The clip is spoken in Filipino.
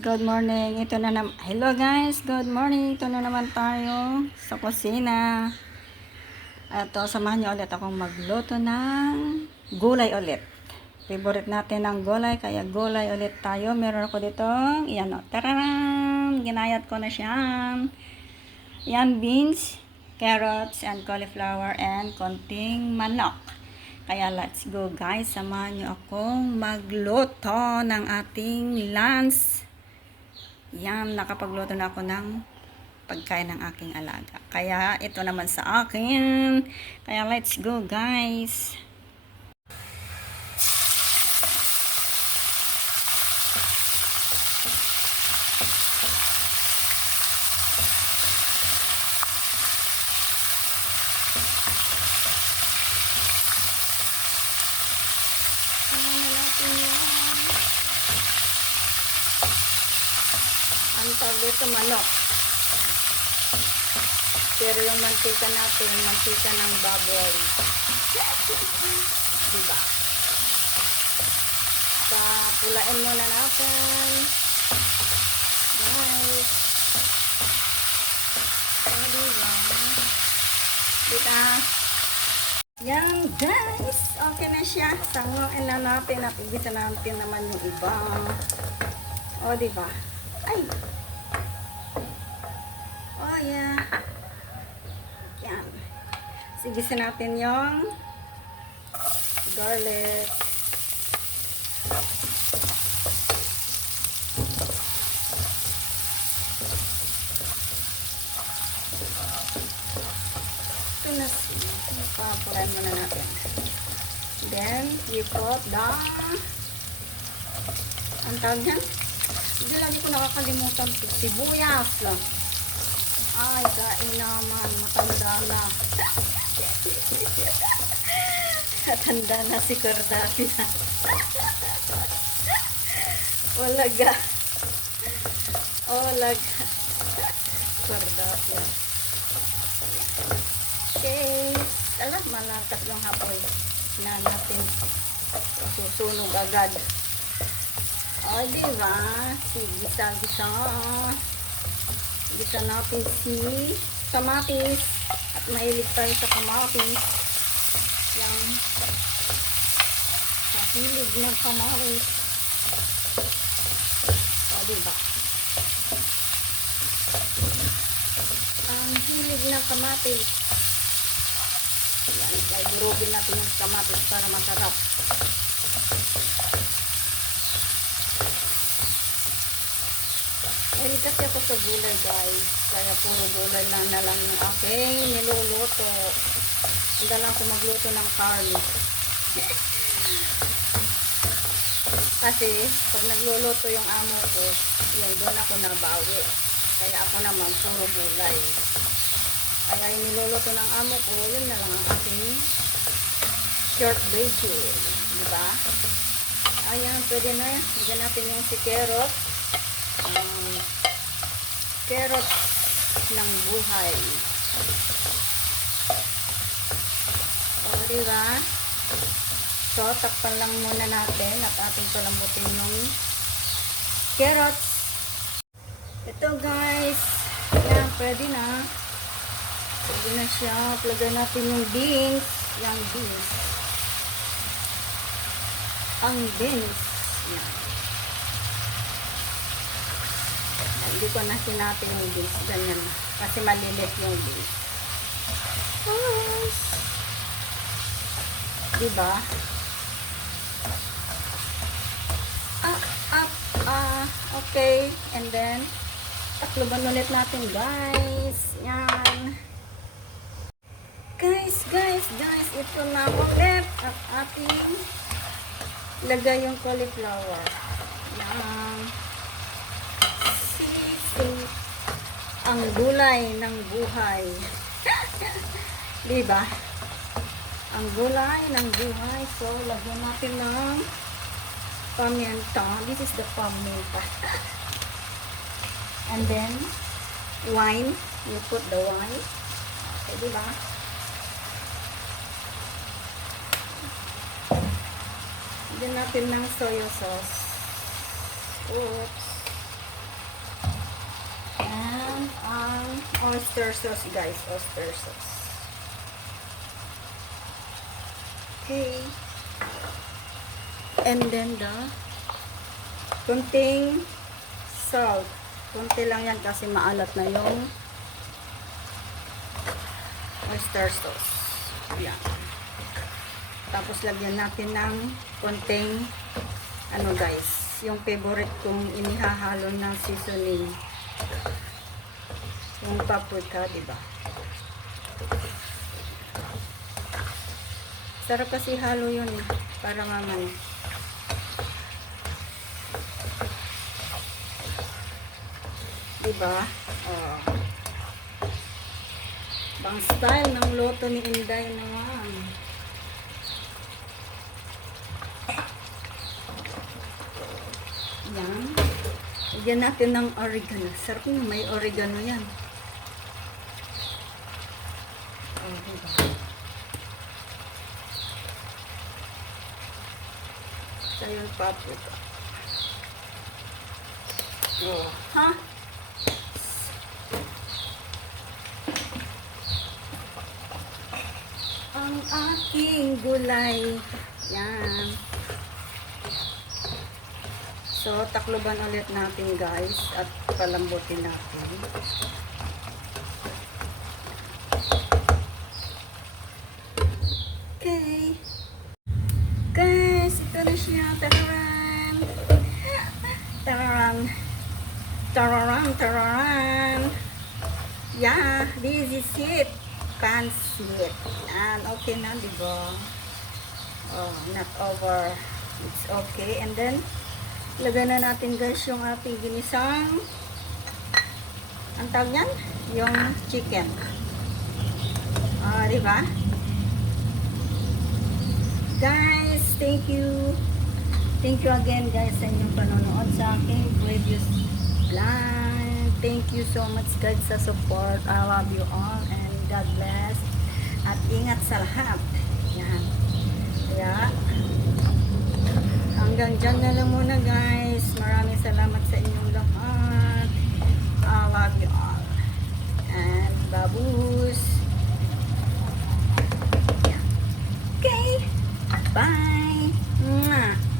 Good morning. Ito na naman. Hello guys. Good morning. Ito na naman tayo sa kusina. At samahan niyo ulit akong magluto ng gulay ulit. Favorite natin ang gulay, kaya gulay ulit tayo. Meron ako ditong, yan o. Tararam! Ginayat ko na siya. Yan, beans, carrots, and cauliflower, and konting manok. Kaya let's go guys. Samahan niyo akong magluto ng ating lunch. Yan, nakapagluto na ako ng pagkain ng aking alaga. Kaya, ito naman sa akin. Kaya, let's go, guys. Ang tawag dito, manok. Pero yung mantika natin, mantika ng baboy. Diba? Pulain muna natin. Guys. Diba? Dito. Yan, guys. Okay na siya. Sanguin na natin at ibisa natin naman yung iba. O, diba? Ay! Oh, yeah. Yan. Sigisin natin yung garlic. Ito na siya. Papulan muna natin. Then, we put the ang tawag yan? Hindi lagi ko nakakalimutan ito. Sibuyas lang. Ay, kain naman. Matanda na. Matanda na si Kardati na. Olaga. Olaga. Kardati. Okay. Alam, malakas yung hapoy na natin susunog agad. O, diba? Gisa-gisa. Gisa natin si kamatis. At mahilig tayo sa kamatis. Yan. Sa hilig ng kamatis. O, diba? Ang hilig ng kamatis. Yan. Kaya durugin natin yung kamatis para masarap. Mahilig kasi ako sa gulay guys. Kaya puro gulay lang na lang yung aking niluluto. Hindi lang ako magluto ng karne. Kasi pag nagluluto yung amo ko, yun doon ako nabawi. Kaya ako naman puro gulay. Kaya yung niluluto ng amo ko, yun na lang ang aking short video. Diba? Ayan, pwede na yan. Higyan natin yung si carrot. Carrot ng buhay. O, diba? So, takpan lang muna natin at ating palambutin yung carrots. Ito guys. Yan, pwede na. Pwede na siya. Plagay natin yung beans. Yung beans. Ang beans. Yan. Hindi ko na sinati yung beans. Ganyan na. Kasi malilit yung beans. Diba? Okay. And then, takluban ulit natin, guys. Yan. Guys. Ito na ulit at ating lagay yung cauliflower. Yan. Ang gulay ng buhay. Diba? Ang gulay ng buhay. So, lagyan natin ng paminta. This is the paminta. And then, wine. You put the wine. Okay, diba? Lagyan natin ng soya sauce. Oops. oyster sauce, guys. Oyster sauce. Okay. And then kunting salt. Kunti lang yan kasi maalat na yung oyster sauce. Yan. Tapos lagyan natin ng kunting guys, yung favorite kong inihahalo na seasoning. Yung paprika, diba? Sarap kasi halo yun para mamaya. Diba? Oh. Bang style ng luto ni Inday naman. Yan. Lagyan natin ng oregano. Sarap yung may oregano yan. Oh, diba? So, yung paprika. Oh, ha? Ang aking gulay. Yan. So, takloban ulit natin guys at palambutin natin. Okay. Guys, ito na siya. Tararan! Tararan! Tararan! Tararan! Yeah, this is it. Pansit. And okay na, diba? Oh, not over. It's okay. And then, lagyan na natin guys yung ating ginisang, ang tawag yan? Yung chicken. Diba? Guys, thank you. Thank you again guys sa inyong panonood sa aking previous vlog. Thank you so much guys sa support. I love you all and God bless. At ingat sa lahat. Yan. Kaya, hanggang dyan na lang muna guys. Maraming salamat sa inyong lahat. I love you all. And babus. Okay. Bye. Mwah.